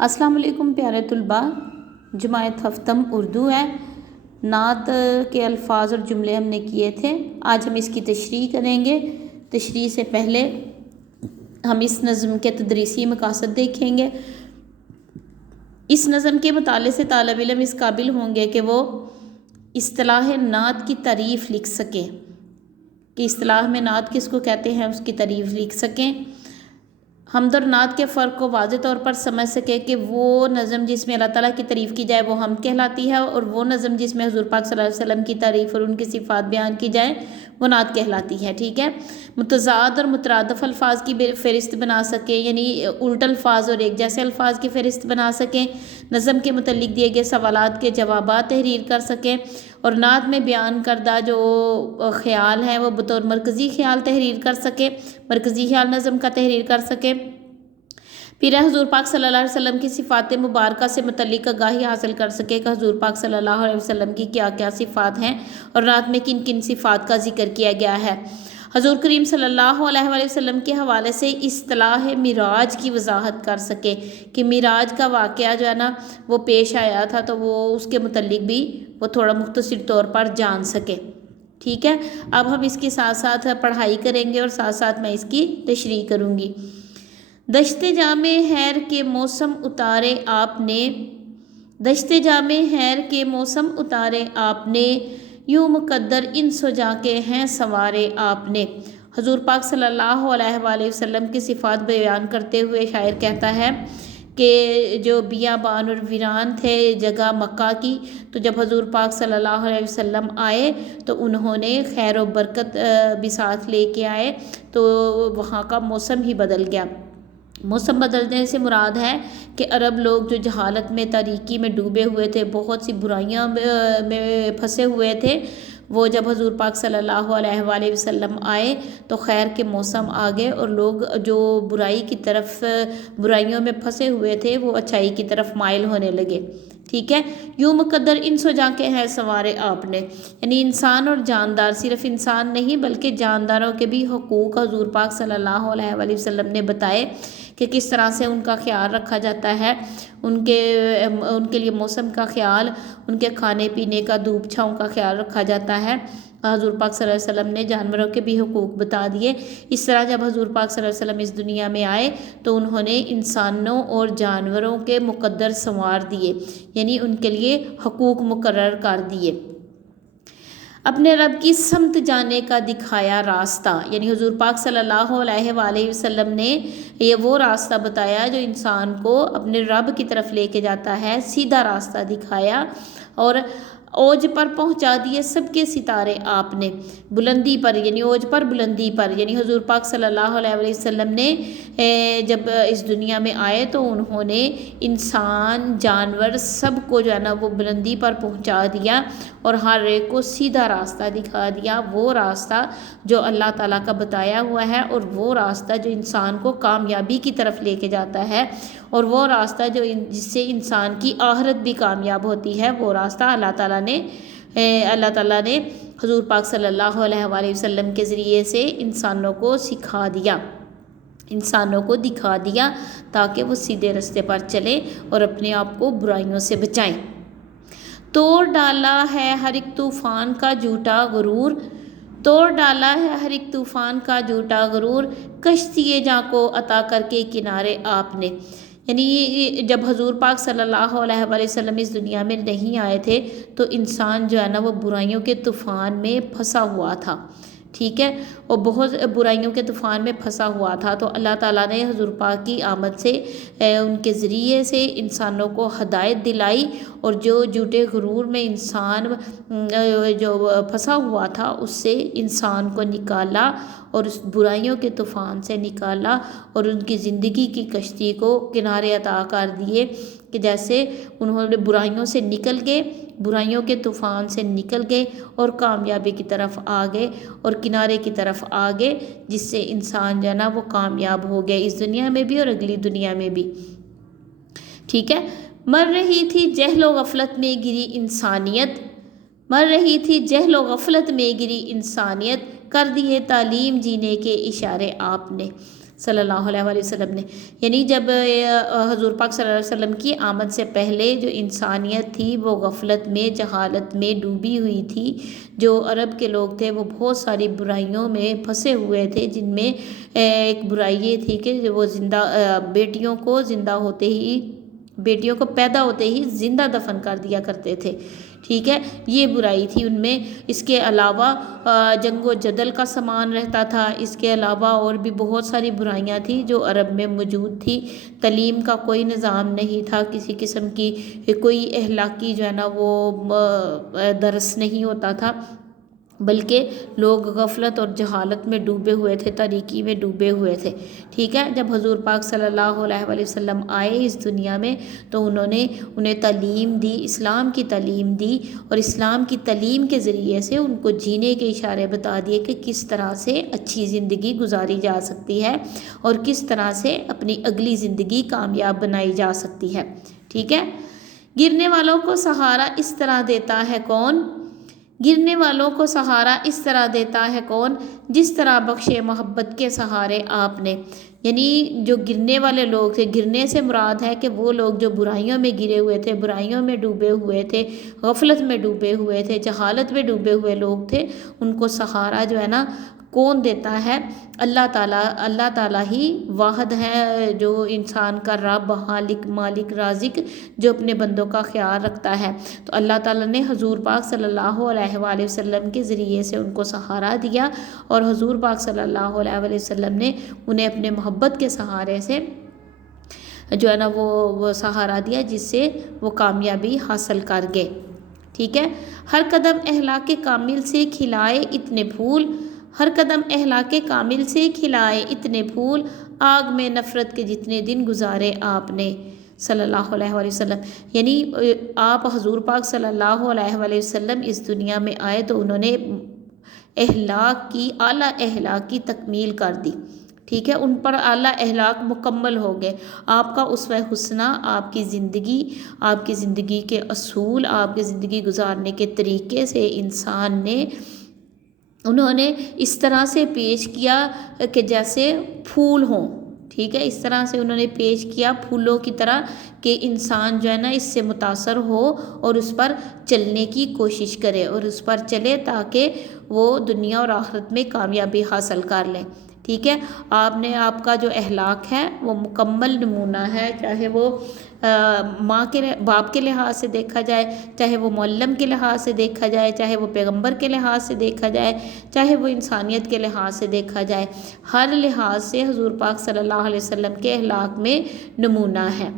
अस्सलाम वालेकुम प्यारे तलबा। जमायत हफ्तम उर्दू है। नात के अल्फाज और जुमले हमने किए थे। आज हम इसकी तशरीह करेंगे। तशरीह से पहले हम इस नज़म के तदरीसी मकासद देखेंगे। इस नज़म के मुताले से तालिब इल्म इस काबिल होंगे कि वो इस्तिलाह नात की तारीफ़ लिख सकें, कि इस्तिलाह में नात किसको कहते हैं उसकी तारीफ़ लिख सकें। हमद और नात के फ़र्क को वाज़े तौर पर समझ सके कि वो नज़म जिसमें अल्लाह ताला की तारीफ़ की जाए वो हमद कहलाती है, और वो नज़म जिसमें हुज़ूर पाक सल्लल्लाहु अलैहि वसल्लम की तारीफ़ और उनकी सिफ़ात बयान की जाए वो नात कहलाती है। ठीक है। मुतज़ाद और मुतरादफ़ अल्फाज की फ़हरिस्त बना सकें, यानी उल्ट अल्फाज और एक जैसे अल्फाज की फ़हरिस्त बना सकें। नज़म के मुतल्लिक़ दिए गए सवालात के जवाबात तहरीर कर सकें, और नात में बयान करदा जो ख़याल है वो बतौर मरकज़ी ख़याल तहरीर कर सके, मरकज़ी ख़याल नज़म का तहरीर कर सके। फिर हुज़ूर पाक सल्लल्लाहु अलैहि वसल्लम की सिफ़ात मुबारका से मुतल्लिक़ आगाही हासिल कर सके कि हुज़ूर पाक सल्लल्लाहु अलैहि वसल्लम की क्या क्या सिफ़ात हैं और नात में किन किन सिफ़ात का ज़िक्र किया गया है। हुज़ूर करीम सल्लल्लाहु अलैहि वसल्लम के हवाले से इस्तिलाह मिराज की वजाहत कर सके कि मिराज का वाक़या जो है ना वो पेश आया था, तो वो उसके मुतल्लिक़ भी वो थोड़ा मुख्तसर तौर पर जान सके। ठीक है। अब हम इसके साथ साथ पढ़ाई करेंगे और साथ साथ मैं इसकी तशरीह करूँगी। दश्ते जामे हैर के मौसम उतारे आपने, दश्ते जामे हैर के मौसम उतारे आपने, यूँ मुक़द्दर इन सुजा के हैं सवारे आपने। हुज़ूर पाक सल्लल्लाहु अलैहि वसल्लम की सिफ़ात बयान करते हुए शायर कहता है कि जो बियाबान और वीरान थे जगह मक्का की, तो जब हुज़ूर पाक सल्लल्लाहु अलैहि वसल्लम आए तो उन्होंने खैर और बरकत भी साथ लेके आए, तो वहाँ का मौसम ही बदल गया। मौसम बदलने से मुराद है कि अरब लोग जो जहालत में तारीकी में डूबे हुए थे, बहुत सी बुराइयां में फंसे हुए थे, वो जब हुज़ूर पाक सल्लल्लाहु अलैहि वसल्लम आए तो खैर के मौसम आ गए, और लोग जो बुराई की तरफ बुराइयों में फंसे हुए थे वो अच्छाई की तरफ माइल होने लगे। ठीक है। यूँ मुक़द्दर इन सुजा के हैं सवारे आपने, यानी इंसान और जानदार, सिर्फ इंसान नहीं बल्कि जानदारों के भी हुकूक हुज़ूर पाक सल्लल्लाहु अलैहि वसल्लम ने बताए कि किस तरह से उनका ख्याल रखा जाता है। उनके लिए मौसम का ख्याल, उनके खाने पीने का, धूप छाँव का ख्याल रखा जाता है। हुज़ूर पाक सल्लल्लाहु अलैहि वसल्लम ने जानवरों के भी हुकूक बता दिए। इस तरह जब हुज़ूर पाक सल्लल्लाहु अलैहि वसल्लम इस दुनिया में आए तो उन्होंने इंसानों और जानवरों के मुक़द्दर संवार दिए, यानी उनके लिए हुकूक मुकर्रर कर दिए। अपने रब की समत जाने का दिखाया रास्ता, यानी हुज़ूर पाक सल्लल्लाहु अलैहि वसल्लम ने ये वो रास्ता बताया जो इंसान को अपने रब की तरफ लेके जाता है, सीधा रास्ता दिखाया, और ओज पर पहुंचा दिए सबके सितारे आपने, बुलंदी पर, यानी ओज पर बुलंदी पर, यानी हुज़ूर पाक सल्लल्लाहु अलैहि वसल्लम ने जब इस दुनिया में आए तो उन्होंने इंसान जानवर सब को जो है ना वो बुलंदी पर पहुंचा दिया और हर एक को सीधा रास्ता दिखा दिया, वो रास्ता जो अल्लाह ताला का बताया हुआ है, और वो रास्ता जो इंसान को कामयाबी की तरफ लेके जाता है, और वो रास्ता जो जिससे इंसान की आखिरत भी कामयाब होती है, वो रास्ता अल्लाह ताला ने हुज़ूर पाक सल्लल्लाहु अलैहि वसल्लम के ज़रिए से इंसानों को सिखा दिया, इंसानों को दिखा दिया, ताकि वो सीधे रास्ते पर चले और अपने आप को बुराइयों से बचाएं। तोड़ डाला है हर एक तूफ़ान का झूठा गुरूर, तोड़ डाला है हर एक तूफ़ान का झूठा गुरूर, कश्ती जां को अता करके किनारे आपने। यानी जब हुज़ूर पाक सल्लल्लाहु अलैहि वसल्लम इस दुनिया में नहीं आए थे तो इंसान जो है ना वो बुराइयों के तूफ़ान में फंसा हुआ था। ठीक है। और बहुत बुराइयों के तूफ़ान में फंसा हुआ था, तो अल्लाह ताला ने हुज़ूर पाक की आमद से उनके ज़रिए से इंसानों को हदायत दिलाई, और जो झूठे गुरूर में इंसान जो फंसा हुआ था उससे इंसान को निकाला, और उस बुराइयों के तूफ़ान से निकाला, और उनकी ज़िंदगी की कश्ती को किनारे अता कर दिए, कि जैसे उन्होंने बुराइयों से निकल गए, बुराइयों के तूफ़ान से निकल गए और कामयाबी की तरफ आ गए और किनारे की तरफ आ गए, जिससे इंसान जो है ना वो कामयाब हो गए इस दुनिया में भी और अगली दुनिया में भी। ठीक है। मर रही थी जहलो गफलत में गिरी इंसानियत, मर रही थी जहलो गफलत में गिरी इंसानियत, कर दिए तालीम जीने के इशारे आपने। صلی اللہ علیہ وآلہ وسلم نے، یعنی جب حضور پاک صلی اللہ علیہ وسلم کی آمد سے پہلے جو انسانیت تھی وہ غفلت میں، جہالت میں ڈوبی ہوئی تھی. جو عرب کے لوگ تھے وہ بہت ساری برائیوں میں پھنسے ہوئے تھے، جن میں ایک برائی یہ تھی کہ وہ زندہ بیٹیوں کو پیدا ہوتے ہی زندہ دفن کر دیا کرتے تھے. ٹھیک ہے، یہ برائی تھی ان میں. اس کے علاوہ جنگ و جدل کا سامان رہتا تھا. اس کے علاوہ اور بھی بہت ساری برائیاں تھیں جو عرب میں موجود تھی. تعلیم کا کوئی نظام نہیں تھا، کسی قسم کی کوئی اخلاقی جو ہے نا وہ درس نہیں ہوتا تھا، بلکہ لوگ غفلت اور جہالت میں ڈوبے ہوئے تھے، تاریکی میں ڈوبے ہوئے تھے. ٹھیک ہے، جب حضور پاک صلی اللہ علیہ وآلہ وسلم آئے اس دنیا میں تو انہوں نے انہیں تعلیم دی، اسلام کی تعلیم دی، اور اسلام کی تعلیم کے ذریعے سے ان کو جینے کے اشارے بتا دیے کہ کس طرح سے اچھی زندگی گزاری جا سکتی ہے اور کس طرح سے اپنی اگلی زندگی کامیاب بنائی جا سکتی ہے. ٹھیک ہے، گرنے والوں کو سہارا اس طرح دیتا ہے کون؟ گرنے والوں کو سہارا اس طرح دیتا ہے کون؟ جس طرح بخشے محبت کے سہارے آپ نے. یعنی جو گرنے والے لوگ تھے، گرنے سے مراد ہے کہ وہ لوگ جو برائیوں میں گرے ہوئے تھے، برائیوں میں ڈوبے ہوئے تھے، غفلت میں ڈوبے ہوئے تھے، جہالت میں ڈوبے ہوئے لوگ تھے، ان کو سہارا جو ہے نا کون دیتا ہے؟ اللہ تعالیٰ. اللہ تعالیٰ ہی واحد ہے جو انسان کا رب، خالق، مالک، رازق، جو اپنے بندوں کا خیال رکھتا ہے. تو اللہ تعالیٰ نے حضور پاک صلی اللہ علیہ وآلہ وسلم کے ذریعے سے ان کو سہارا دیا، اور حضور پاک صلی اللہ علیہ وآلہ وسلم نے انہیں اپنے محبت کے سہارے سے جو ہے نا وہ سہارا دیا، جس سے وہ کامیابی حاصل کر گئے. ٹھیک ہے، ہر قدم اخلاق کامل سے کھلائے اتنے پھول، ہر قدم اخلاق کامل سے کھلائے اتنے پھول، آگ میں نفرت کے جتنے دن گزارے آپ نے صلی اللہ علیہ وآلہ وسلم. یعنی آپ حضور پاک صلی اللہ علیہ وآلہ وسلم اس دنیا میں آئے تو انہوں نے اخلاق کی، اعلیٰ اخلاق کی تکمیل کر دی. ٹھیک ہے، ان پر اعلیٰ اخلاق مکمل ہو گئے. آپ کا اسوہ حسنہ، آپ کی زندگی کے اصول، آپ کی زندگی گزارنے کے طریقے سے انہوں نے اس طرح سے پیش کیا کہ جیسے پھول ہوں. ٹھیک ہے، اس طرح سے انہوں نے پیش کیا پھولوں کی طرح کہ انسان جو ہے نا اس سے متاثر ہو اور اس پر چلنے کی کوشش کرے، اور اس پر چلے تاکہ وہ دنیا اور آخرت میں کامیابی حاصل کر لیں. ٹھیک ہے، آپ کا جو اخلاق ہے وہ مکمل نمونہ ہے، چاہے وہ باپ کے لحاظ سے دیکھا جائے، چاہے وہ معلم کے لحاظ سے دیکھا جائے، چاہے وہ پیغمبر کے لحاظ سے دیکھا جائے، چاہے وہ انسانیت کے لحاظ سے دیکھا جائے. ہر لحاظ سے حضور پاک صلی اللہ علیہ وسلم کے اخلاق میں نمونہ ہے.